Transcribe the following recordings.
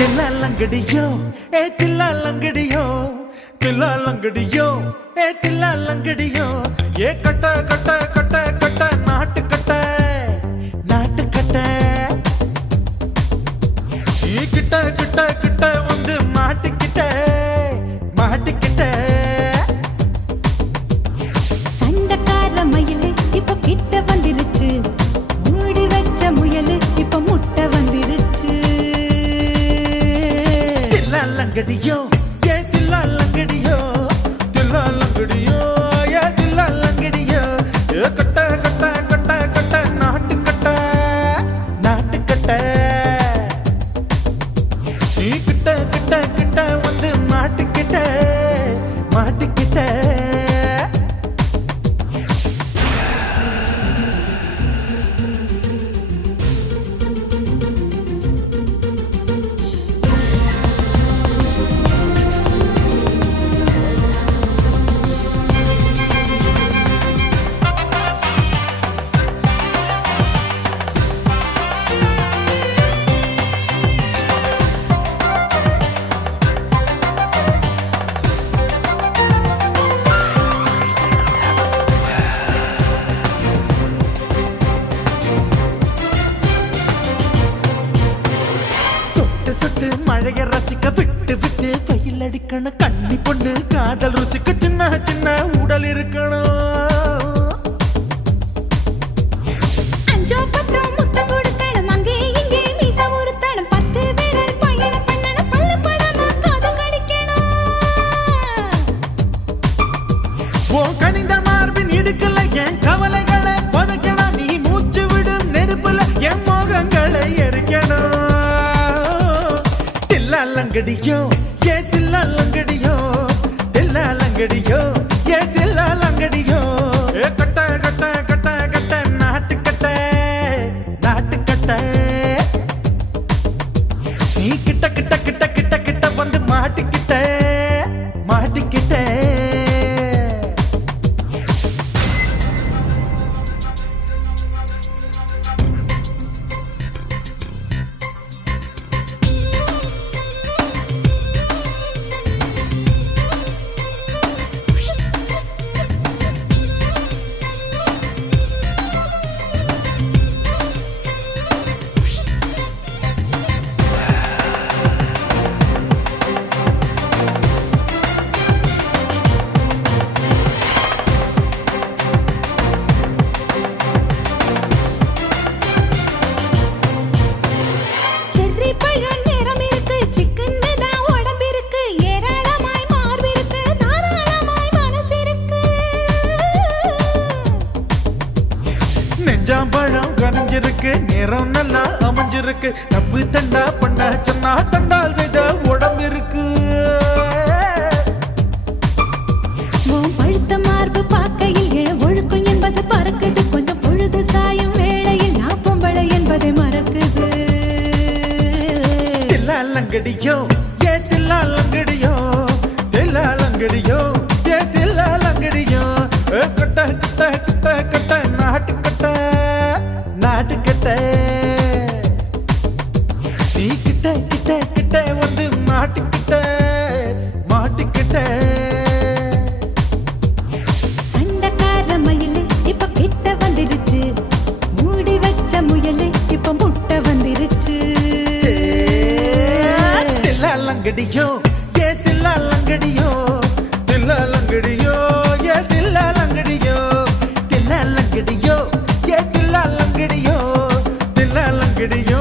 தில்லாலங்கடியோ ஏ தில்லாலங்கடியோ தில்லாலங்கடியோ ஏ தில்லாலங்கடியோ ஏ கட்ட கட்ட கட்ட கட்ட நாட்டு கட்ட நாட்டு கட்ட நீ கிட்ட கிட்ட கிட்ட வந்து மாட்டிக்கிட்ட மாட்டிக்கிட்ட சண்டக்கார மயிலு இப்ப கிட்ட வந்துருச்சு மூடி வச்ச முயலு இப்ப முட்டை வந்துருச்சு தில்லாலங்கடியோ ஏ தில்லாலங்கடியோ தில்லாலங்கடியோ ஏ தில்லாலங்கடியோ ஏ கட்ட கட்ட கட்ட கட்ட நாட்டு கட்ட நாட்டு கட்ட நீ கிட்ட கிட்ட கிட்ட வந்து மாட்டிக்கிட்ட மாட்டிக்கிட்ட சுட்டு மழைய ரசிக்க விட்டு விட்டு வெயில் அடிக்கணும் கண்ணி பொண்ணு காதல் ருசிக்க சின்ன சின்ன உடல் இருக்கணும் அஞ்சோ பத்தோ முத்தம் கொடுக்கணும் அங்கே இங்கே மீசா உருத்தணும் 10 விரல் பயணம் பண்ணணும் பல்ல படமா காது கடிக்கணும் ஓ கனிந்த மார்பின் இடுக்கல என் கவலைகளை புதைக்கணும் நீ மூச்சு விடும் நெருப்புல என் மோகங்களை எரிக்கணும் தில்லாலங்கடியோ ஏ தில்லாலங்கடியோ தில்லாலங்கடியோ ஏ தில்லாலங்கடியோ ஏ கட்ட கட்ட கட்ட கட்ட நாட்டு கட்ட நாட்டு கட்ட நீ கிட்ட கிட்ட கிட்ட கிட்ட கிட்ட வந்து மாட்டிக்கிட்ட மாட்டிக்கிட்ட செர்ரி பழம் நிறம் இருக்கு சிக்கன்னு தான் உடம்பு இருக்கு ஏராளமாய் மார்பு இருக்கு தாராளமாய் மனசு இருக்கு நெஞ்சாம்பழம் கனிஞ்சிருக்கு நிறம் நல்லா அமைஞ்சிருக்கு தப்பு தண்டா பண்ண சொன்னா தண்டால் செய்த உடம்பு இருக்கு உன் பழுத்த மார்பு பார்க்கையில் என் ஒழுக்கம் என்பது பறக்குது கொஞ்சம் பொழுது சாயும் வேளையில் நான் பொம்பளை என்பதை மறக்குது தில்லாலங்கடியோ ஏ தில்லாலங்கடியோ தில்லாலங்கடியோ ஏ தில்லாலங்கடியோ ஏ கட்ட கட்ட கட்ட கட்ட நாட்டு கட்ட நாட்டு கட்ட நீ கிட்ட கிட்ட கிட்ட வந்து மாட்டிக்கிட்ட மாட்டிக்கிட்ட சண்டக்கார மயிலு இப்ப கிட்ட வந்துருச்சு மூடி வச்ச முயலு இப்ப முட்டை வந்துருச்சு தில்லாலங்கடியோ ஏ தில்லாலங்கடியோ தில்லாலங்கடியோ ஏ தில்லாலங்கடியோ தில்லாலங்கடியோ ஏ தில்லாலங்கடியோ தில்லாலங்கடியோ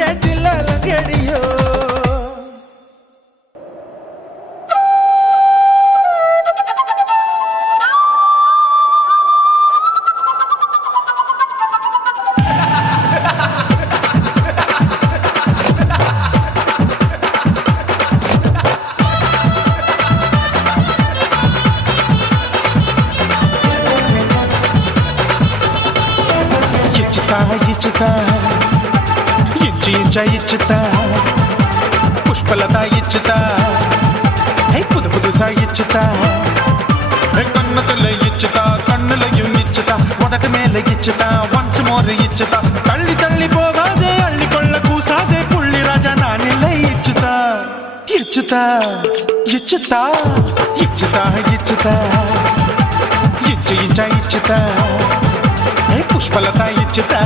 ஏ தில்லாலங்கடியோ ఇచ్చుతా ఇచ్చి ఇంచ ఇచ్చుతా పుష్పలత ఇచ్చుతా புது புதுசா இச்சுதா கண்ணத்துல இச்சுதா கண்ணுலையும் இச்சுதா உதட்டு மேல இச்சுதா ஒன்ஸ் மோர் இச்சுதா தள்ளி தள்ளி போகாதே அள்ளி கொள்ள கூசாதே புள்ளி ராஜா நான் இல்லை இச்சுதா இச்சுதா இச்சுதா இச்சுதா இச்சுதா இச்சு இச்சா இச்சுதா ஏ புஷ்பலதா இச்சுதா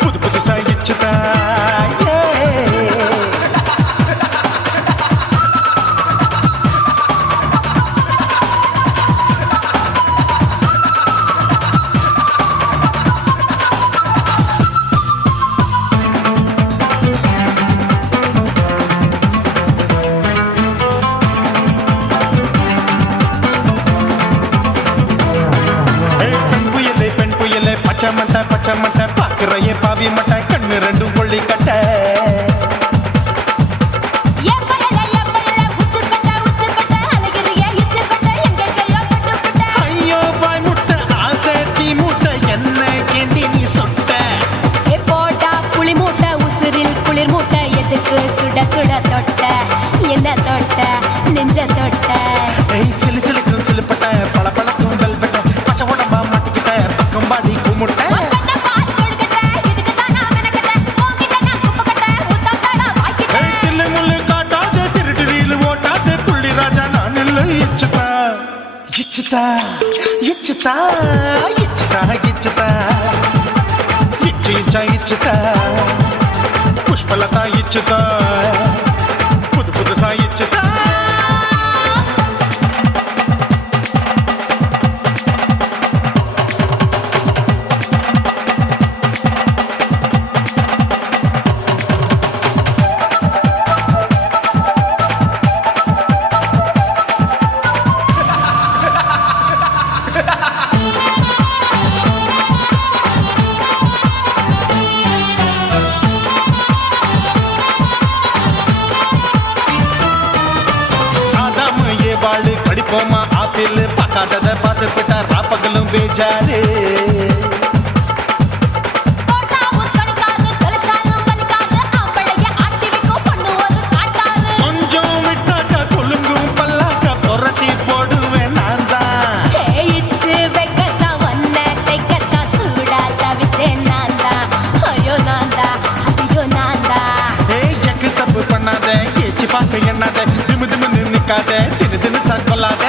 புது புதுசா இச்சுதா பச்சை மட்டை பாக்குறையே பாவி மட்டை கண்ணு ரெண்டும் கொள்ளி கட்ட ஐயோ வாய் முட்டை ஆசை தீ முட்டை என்ன கேண்டி நீ சொட்ட போட்டா புளி மூட்டை உசுரில் குளிர் மூட்டை எதுக்கு சுட சுட தொட்ட என்ன தொட்ட நெஞ்ச தொட்ட ஏய் சிலு சிலுக்கும் சிலுப்பட்ட பல பழக்கும் வெல்வெட்ட பச்சை உடம்பா மாட்டிக்கிட்ட பக்கம் பாடி குமுட்ட இச்சுதா இச்சுதா இச்சுதா இச்சுதா இச்சு இச்சா இச்சுதா புஷ்பலதா இச்சுதா புது புதுசா இச்சுதா படிப்போமா ஆப்பிள் பார்க்காதத பார்த்து விட்டா ராப்பகலும் பேஜாரு கொஞ்சம் விட்டாக்க கொலுங்கும் பல்லாக்க புரட்டி போடுவேன் நான் தான் ஜக்கு தப்பு பண்ணாத ஏச்சி பார்க்க எண்ணாத திமு திமுன்னு நிக்காத தினு தினு சாக்கொள்ளாத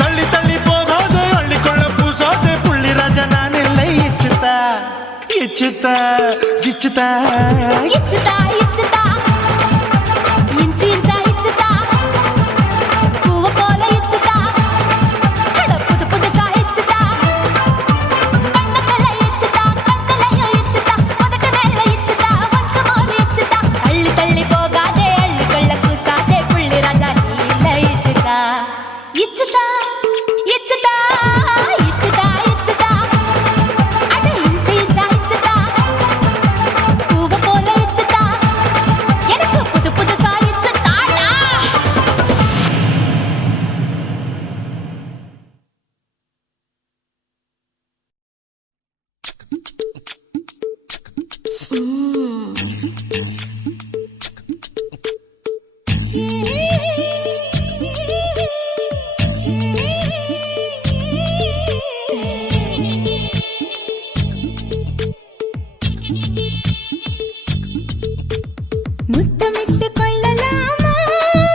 தள்ளி தள்ளி போகாத அள்ளிக்கொள்ள பூசாத புள்ளி ராஜா நான் இல்லை இச்சுதா இச்சுதா இச்சுதா இச்சுதா இச்சுதா இஞ்சி இஞ்சா இச்சுதா பூவ போல இச்சுதா அட புது புதுசா இச்சுதா கண்ணத்துல இச்சுதா கண்ணலையும் இச்சுதா உதட்டு மேல இச்சுதா வம்சமோர் இச்சுதா தள்ளி தள்ளி போகாதே அள்ளி கொள்ள கூசாதே புள்ளி ராஜா நீ இல்ல இச்சுதா இச்சுதா இச்சுதா இச்சுதா இச்சுதா அட இஞ்சி இஞ்சா இச்சுதா பூவ போல இச்சுதா எனக்கு புது புதுசா இச்சுதாடா முத்தமிட்டு கொள்ளலாமா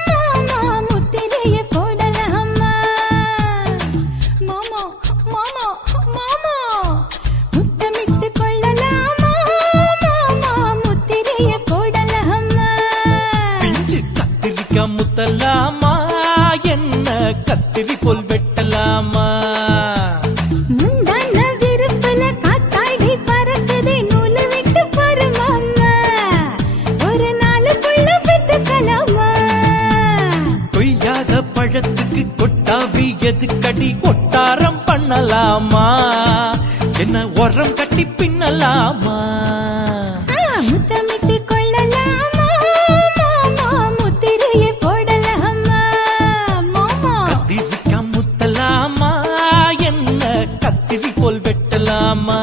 மாமா முத்திரைய போடலாமா மாமா மாமா மாமா முத்தமிட்டு கொள்ளலாமா மாமா முத்திரைய போடலாமா பிஞ்சு கத்திரிக்கா முத்தலாமா என்ன கத்திரி போல் வெட்டலாமா முந்தான விருப்பல காத்தாடி பறக்குதே நூலு விட்டு பாரு மாமா ஒரு நாலு புள்ள பெத்துக்கலாமா கொய்யாத பழத்துக்கு கொட்டாவி எதுக்கடி ஒட்டாரம் பண்ணலாமா என்ன உரம் கட்டி பின்னலாமா முத்தமிட்டு கொள்ளலாமா மாமா முத்திரைய போடலாமா மாமா கத்திரிக்கா முத்தலாமா என்ன கத்திரி போல் வெட்டலாமா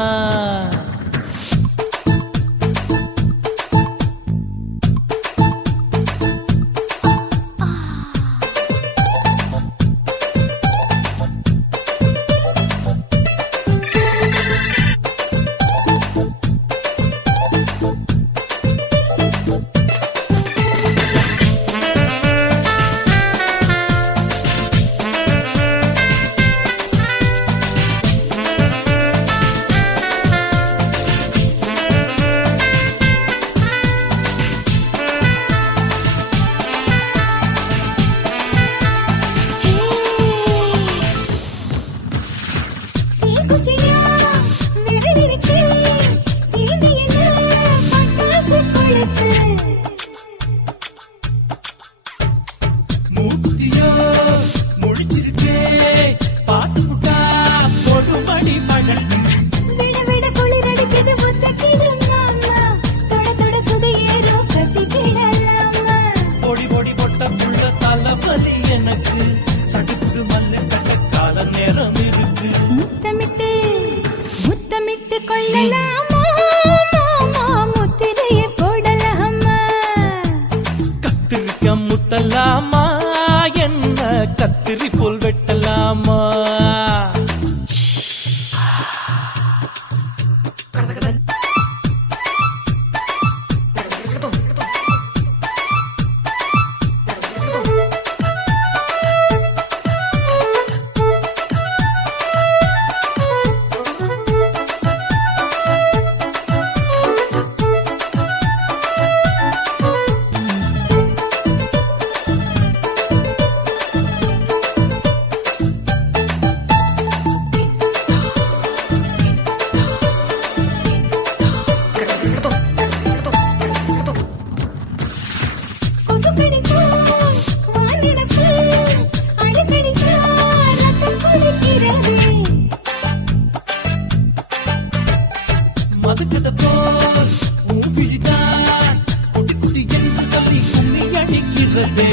பதுக்கத போல் உன் விழிதான் குட்டி குட்டி என்று சொல்லி கும்மி அடிக்கிறது.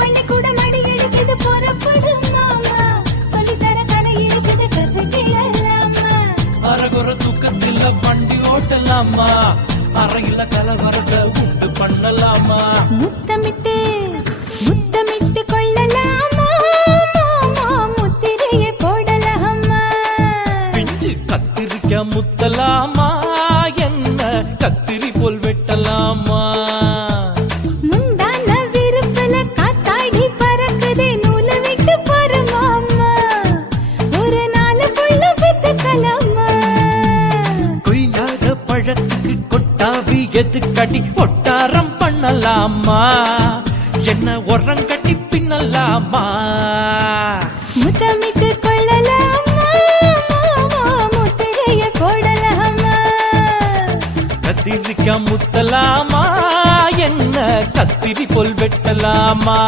பள்ளிக்கூட மடி எடுக்குது புறப்படும் மாமா சொல்லித்தர கலை இருக்குது கத்துக்கலாமா. அரகுற தூக்கத்தில் வண்டி ஓட்டலாமா அறையில கலவரத்தை உண்டு பண்ணலாமா. முத்தமிட்டு முத்தமிட்டு கொள்ளலாமா மாமா முத்திரையை போடலாமா. பிஞ்சு கத்திரிக்க முத்தலாமா என்ன கத்திரி போல் வெட்டலாமா. முந்தான விருப்பல காத்தாடி பறக்குதே நூலை விட்டு போற மாமா ஒரு நாள் புள்ள வித்துக்கலாமா. கொய்யாத பழத்துக்கு கொட்டாவி எதுக்கடி ஒட்டாரம் பண்ணலாமா என்ன உரங்கட்டி பின்னலாமா. முத்தமிட்டு கொள்ளலாமா மாமா முத்திரையை போடலாமா. கத்திரிக்க முத்தலாமா என்ன கத்திரி போல் வெட்டலாமா.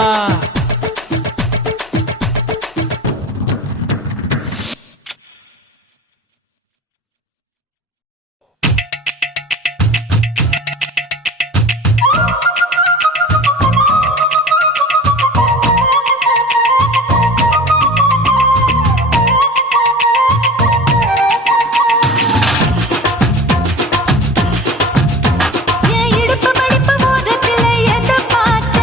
என் இடுப்பு மடிப்பு ஓரத்துல எதை பார்த்த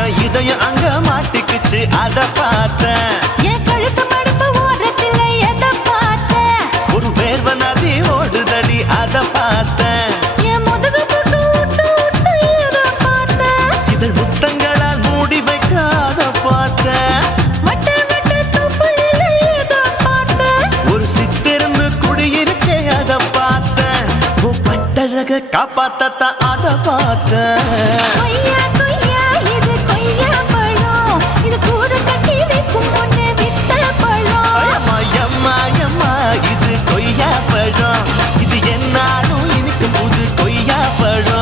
என் இதயம் அங்க மாட்டிக்குச்சு அத பார்த்தேன். என் கழுத்து மடிப்பு ஓரத்துல எதை பார்த்த ஒரு வேர்வ நதி ஓடுதடி அத பார்த்தேன். என் முதுகு புட்டு ஊத்து ஊத்து எதை பார்த்த இதழ் முத்தங்களால் மூடி வைக்க அத பார்த்தேன். வட்ட வட்ட துப்புல எதை பார்த்த ஒரு சித்திருந்து குடியிருக்கே அத பார்த்தேன். உன் பட்டழக காப்பாத்தத்தான் அத பார்த்தேன். கொய்யா கொய்யா இது கொய்யா பழம் இது கூட கட்டி வைக்கும் முன்னே வித்த பழம். அம்மா, எம்மா, எம்மா, இது கொய்யா பழம். இது என்னாலும் இனிக்கும் புது கொய்யா பழம்.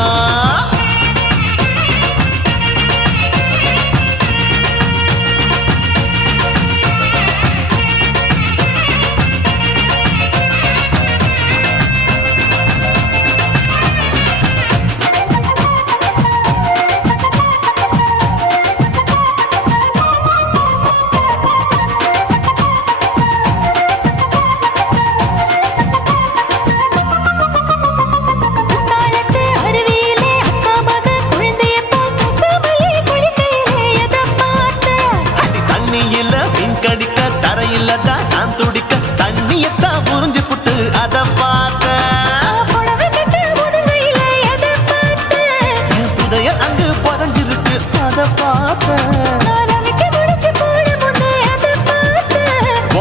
குத்தாலத்து அருவியிலே அக்கா மக குழந்தைய போல் முகமையே குளிக்கையிலே எதை பார்த்த அடி தண்ணியில மீன் கடிக்க தரையில தான் நான் துடிக்க தண்ணியத்தான் புரிஞ்சு புட்டு அத பார்த்தேன். புடவை கட்ட முதுகையிலே எதை பார்த்த என் புதையல் அங்கு புதஞ்சிருக்கு அத பார்த்தேன். நான் அவிக்க முடிச்சு போட முன்னே எதை பார்த்த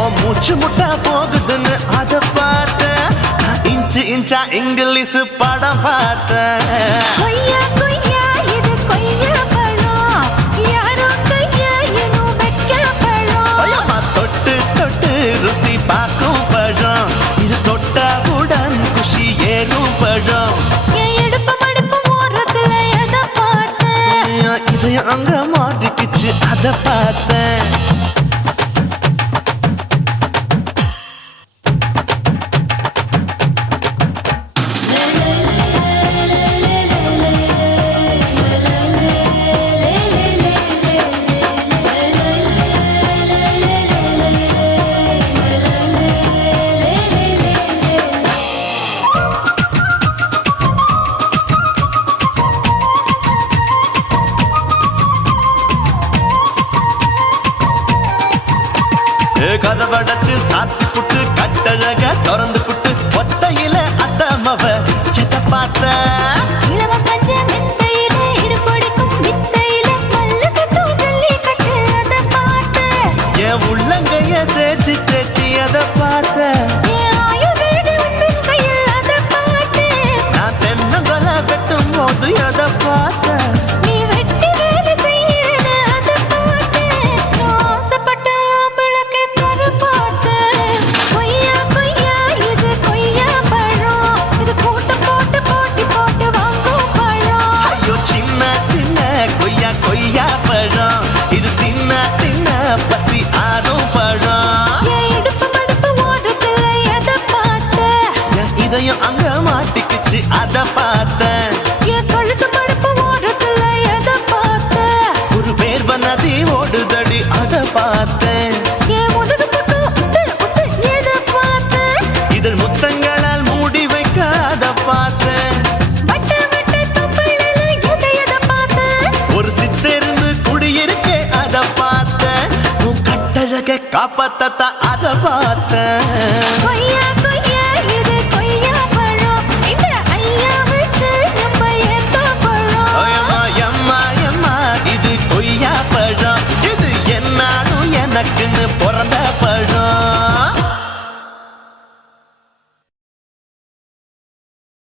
உன் மூச்சு முட்டா போகுதுன்னு அத பார்த்தேன். நான் இன்ச்சு இன்ச்சா இங்கிலீஷ் படம் பார்த்தேன். கொய்யா கொய்யா இது கொய்யா பழம் யாரோ கையா இன்னும் வைக்க பழம். ஐயம்மா, தொட்டு தொட்டு ருசி பார்க்கும் பழம். இது தொட்டாவுடன் குஷி ஏறும் பழம். என் இடுப்பு மடிப்பு ஓரத்துல எதை பார்த்த என் இதயம் அங்க மாட்டிக்கிச்சு அத பார்த்தேன். கதவடைச்சு சாத்தி புட்டு கட்டழக திறந்து புட்டு ஒத்தையில அத்தமவ செத்த பார்த்த. இளவ பஞ்ச மெத்தையிலே இடுப்பொடிக்கும் வித்தையிலே மல்லு கட்டும் ஜல்லி கட்டு அதை பார்த்த என் உள்ளங்கைய தேய்ச்சி தேய்ச்சி அத பார்த்த. என் ஆயுர்வேத உந்தன் கையில் அதை பார்த்த நான் தென்னங்கொலை வெட்டும் போது அத பார்த்த. நீ வெட்டி வேலை செய்யறது அதை பார்த்த நான் ஆசைப்பட்ட ஆம்பளுக்கு தர பார்த்த கொய்யா கொய்யா இது காதல் முத்தங்களால் மூடி வைக்காத பார்த்தேன். வட்ட வட்ட தொப்புளில எதை பார்த்தேன். ஒரு சித்தெரும்பு குடியிருக்கே அத பார்த்தேன். உன் கட்டழக காப்பாத்தத்தா அத பார்த்தேன்.